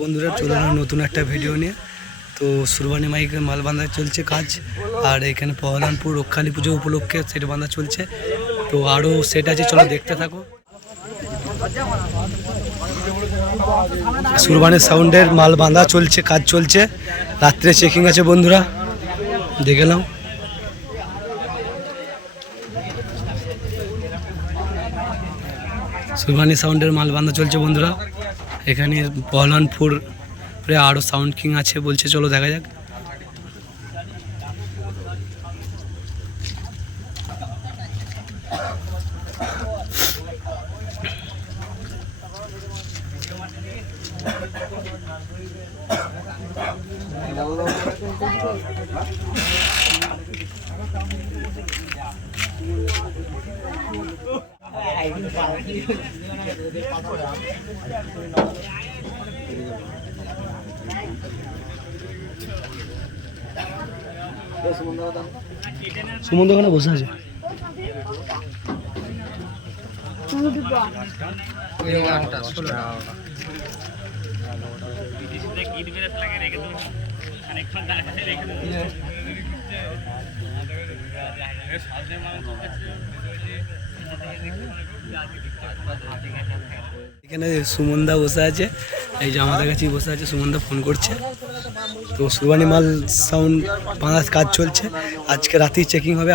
বন্ধুরা চলে এলাম নতুন একটা ভিডিও নিয়ে। তো সুরবানি মাইকে মাল বাঁধা চলছে কাজ, আর এখানে পহলানপুর রক্ষালী পুজো উপলক্ষে সেট বাঁধা চলছে। তো আরও সেট আছে, চলো দেখতে থাকো। সুরবানি সাউন্ডের মাল বাঁধা চলছে, কাজ চলছে, রাত্রে চেকিং আছে বন্ধুরা, দেখে নাও। সুরবানি সাউন্ডের মাল বাঁধা চলছে বন্ধুরা। এখানে পহলানপুর আরও সাউন্ড কিং আছে বলছে, চলো দেখা যাক। সুমন্ত ওখানে বসে আছে। এখানে সুমনদা বসে আছে, এই যে আমাদের কাছেই বসে আছে। সুমনদা ফোন করছে। তো সুরবানি মাল সাউন্ড বাঁধার কাজ চলছে, আজকে রাতেই চেকিং হবে।